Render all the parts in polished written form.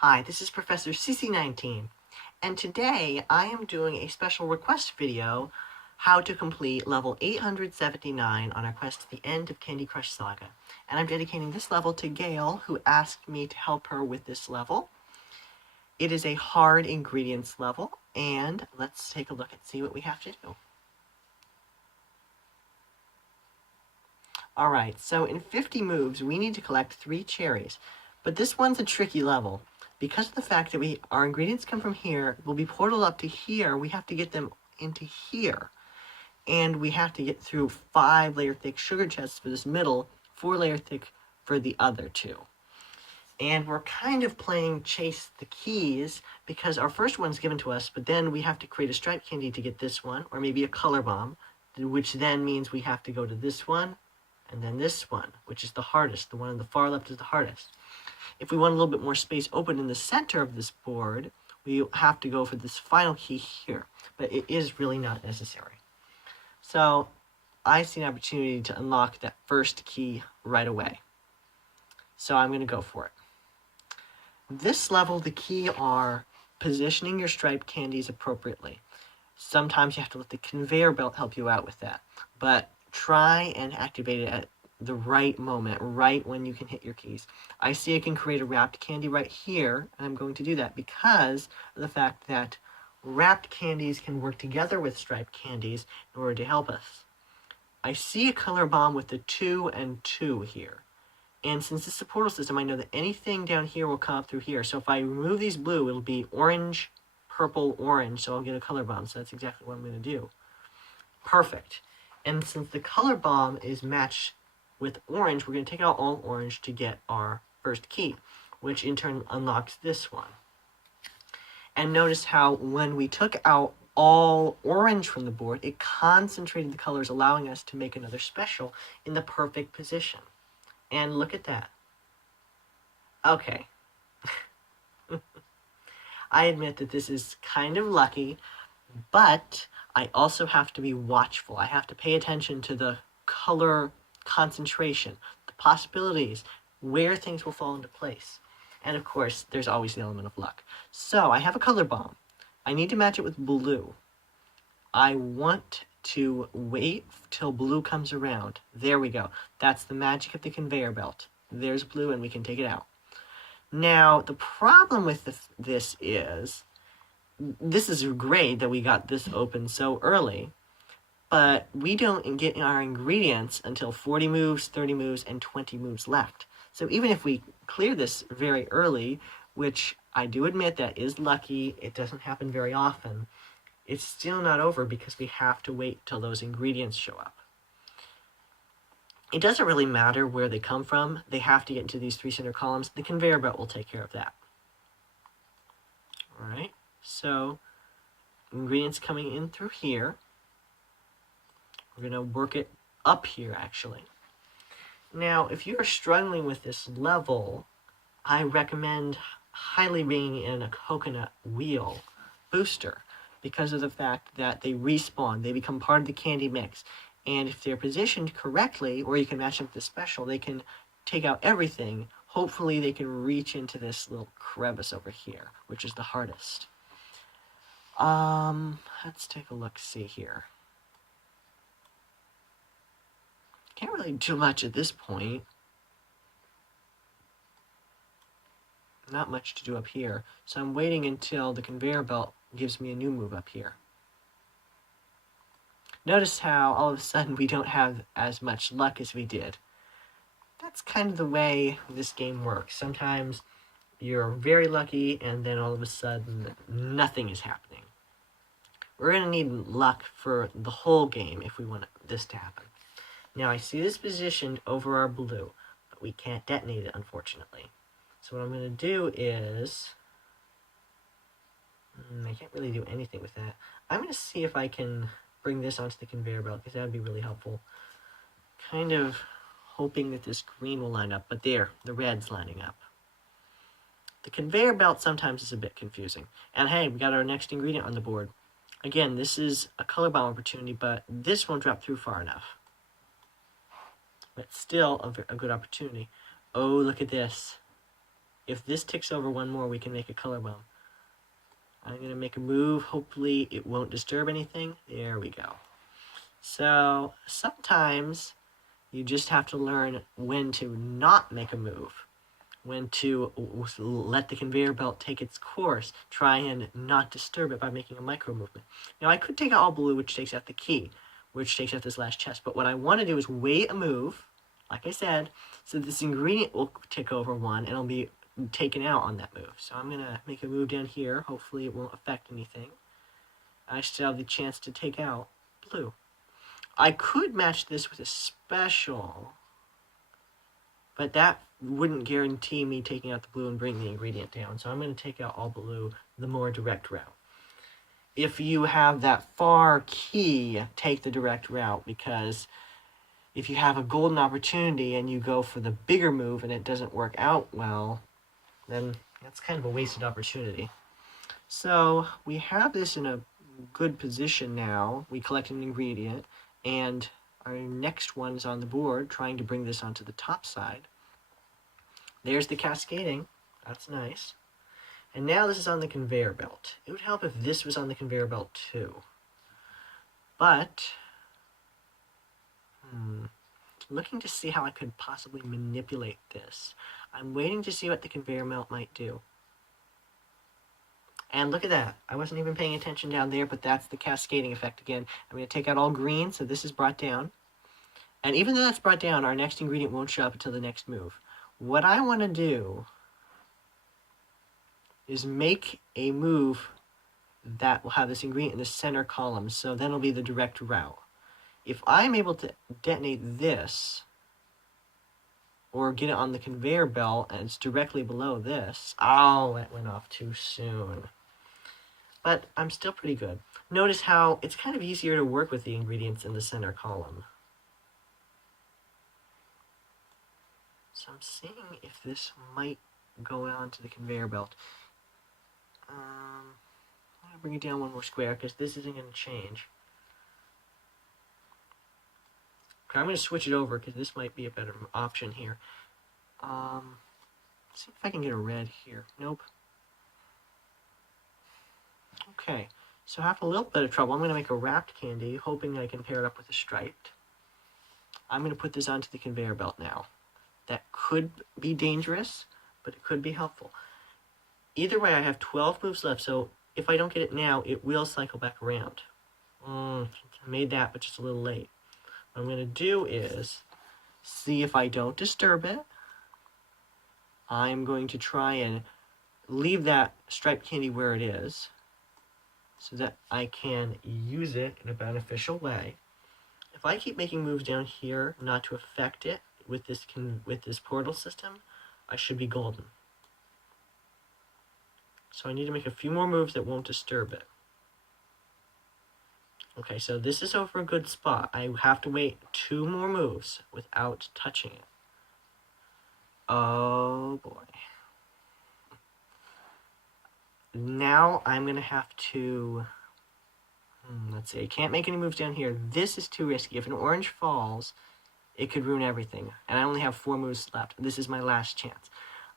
Hi, this is Professor CC19, and today I am doing a special request video, how to complete level 879 on our quest to the end of Candy Crush Saga. And I'm dedicating this level to Gail, who asked me to help her with this level. It is a hard ingredients level, and let's take a look and see what we have to do. Alright, so in 50 moves, we need to collect 3 cherries, but this one's a tricky level. Because of the fact that our ingredients come from here, will be portaled up to here, we have to get them into here. And we have to get through 5 layer thick sugar chests for this middle, 4 layer thick for the other 2. And we're kind of playing chase the keys, because our first one's given to us, but then we have to create a striped candy to get this one, or maybe a color bomb, which then means we have to go to this one, and then this one, which is the hardest. The one on the far left is the hardest. If we want a little bit more space open in the center of this board, we have to go for this final key here, but it is really not necessary. So I see an opportunity to unlock that first key right away. So I'm going to go for it. This level, the key are positioning your striped candies appropriately. Sometimes you have to let the conveyor belt help you out with that, but try and activate it at the right moment, right when you can hit your keys. I see I can create a wrapped candy right here, and I'm going to do that because of the fact that wrapped candies can work together with striped candies in order to help us. I see a color bomb with the 2 and 2 here. And since this is a portal system, I know that anything down here will come up through here. So if I remove these blue, it'll be orange, purple, orange, so I'll get a color bomb. So that's exactly what I'm going to do. Perfect. And since the color bomb is matched with orange, we're going to take out all orange to get our first key, which in turn unlocks this one. And notice how when we took out all orange from the board, it concentrated the colors, allowing us to make another special in the perfect position. And look at that. Okay. I admit that this is kind of lucky, but I also have to be watchful. I have to pay attention to the color concentration, the possibilities, where things will fall into place. And of course, there's always the element of luck. So I have a color bomb. I need to match it with blue. I want to wait till blue comes around. There we go. That's the magic of the conveyor belt. There's blue and we can take it out. Now, the problem with this is great that we got this open so early, but we don't get our ingredients until 40 moves, 30 moves, and 20 moves left. So even if we clear this very early, which I do admit that is lucky, it doesn't happen very often, it's still not over because we have to wait till those ingredients show up. It doesn't really matter where they come from. They have to get into these 3 center columns. The conveyor belt will take care of that. All right, so ingredients coming in through here. We're going to work it up here, actually. Now, if you are struggling with this level, I recommend highly bringing in a coconut wheel booster because of the fact that they respawn. They become part of the candy mix. And if they're positioned correctly, or you can match them with the special, they can take out everything. Hopefully they can reach into this little crevice over here, which is the hardest. Let's take a look-see here. Can't really do much at this point. Not much to do up here. So I'm waiting until the conveyor belt gives me a new move up here. Notice how all of a sudden we don't have as much luck as we did. That's kind of the way this game works. Sometimes you're very lucky and then all of a sudden nothing is happening. We're going to need luck for the whole game if we want this to happen. Now I see this positioned over our blue, but we can't detonate it, unfortunately. So what I'm going to do is... I can't really do anything with that. I'm going to see if I can bring this onto the conveyor belt, because that would be really helpful. Kind of hoping that this green will line up, but there, the red's lining up. The conveyor belt sometimes is a bit confusing. And hey, we got our next ingredient on the board. Again, this is a color bomb opportunity, but this won't drop through far enough. But still a good opportunity. Oh, look at this. If this ticks over one more, we can make a color bomb. I'm going to make a move. Hopefully it won't disturb anything. There we go. So sometimes you just have to learn when to not make a move, when to let the conveyor belt take its course, try and not disturb it by making a micro movement. Now I could take out all blue, which takes out the key, which takes out this last chest, but what I want to do is wait a move, like I said, so this ingredient will tick over one and it'll be taken out on that move. So I'm going to make a move down here. Hopefully it won't affect anything. I still have the chance to take out blue. I could match this with a special, but that wouldn't guarantee me taking out the blue and bringing the ingredient down. So I'm going to take out all blue, the more direct route. If you have that far key, take the direct route, because if you have a golden opportunity and you go for the bigger move and it doesn't work out well, then that's kind of a wasted opportunity. So we have this in a good position now. We collect an ingredient, and our next one is on the board, trying to bring this onto the top side. There's the cascading. That's nice. And now this is on the conveyor belt. It would help if this was on the conveyor belt too. But, looking to see how I could possibly manipulate this. I'm waiting to see what the conveyor belt might do. And look at that. I wasn't even paying attention down there, but that's the cascading effect again. I'm going to take out all green, so this is brought down. And even though that's brought down, our next ingredient won't show up until the next move. What I want to do is make a move that will have this ingredient in the center column, so then it'll be the direct route. If I'm able to detonate this, or get it on the conveyor belt, and it's directly below this, oh, that went off too soon. But I'm still pretty good. Notice how it's kind of easier to work with the ingredients in the center column. So I'm seeing if this might go on to the conveyor belt. I'm going to bring it down one more square because this isn't going to change. Okay, I'm going to switch it over because this might be a better option here. See if I can get a red here. Nope. Okay, so I have a little bit of trouble. I'm going to make a wrapped candy, hoping I can pair it up with a striped. I'm going to put this onto the conveyor belt now. That could be dangerous, but it could be helpful. Either way, I have 12 moves left, so if I don't get it now, it will cycle back around. I made that, but just a little late. What I'm going to do is see if I don't disturb it. I'm going to try and leave that striped candy where it is so that I can use it in a beneficial way. If I keep making moves down here not to affect it with this portal system, I should be golden. So I need to make a few more moves that won't disturb it. Okay, so this is over a good spot. I have to wait 2 more moves without touching it. Oh boy. Now I'm going to have to... let's see, I can't make any moves down here. This is too risky. If an orange falls, it could ruin everything. And I only have 4 moves left. This is my last chance.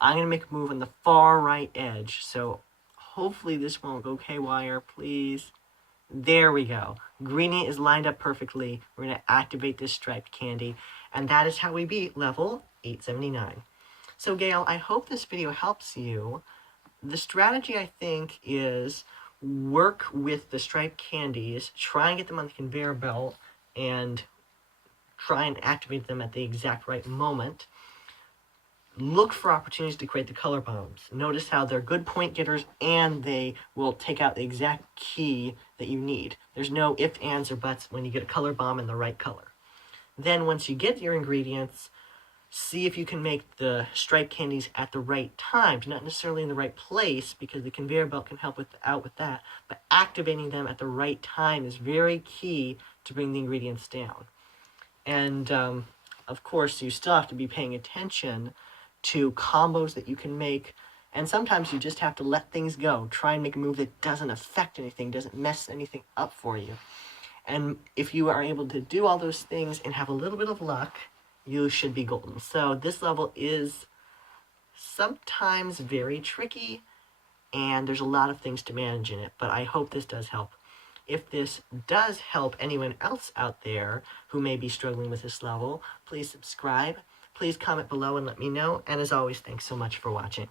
I'm going to make a move on the far right edge. So hopefully this won't go haywire, please. There we go. Greenie is lined up perfectly. We're going to activate this striped candy. And that is how we beat level 879. So Gail, I hope this video helps you. The strategy, I think, is work with the striped candies, try and get them on the conveyor belt, and try and activate them at the exact right moment. Look for opportunities to create the color bombs. Notice how they're good point getters and they will take out the exact key that you need. There's no ifs, ands, or buts when you get a color bomb in the right color. Then once you get your ingredients, see if you can make the striped candies at the right times, not necessarily in the right place because the conveyor belt can help out with that, but activating them at the right time is very key to bring the ingredients down. And of course, you still have to be paying attention to combos that you can make, and sometimes you just have to let things go. Try and make a move that doesn't affect anything, doesn't mess anything up for you. And if you are able to do all those things and have a little bit of luck, you should be golden. So this level is sometimes very tricky, and there's a lot of things to manage in it, but I hope this does help. If this does help anyone else out there who may be struggling with this level, please subscribe. Please comment below and let me know. And as always, thanks so much for watching.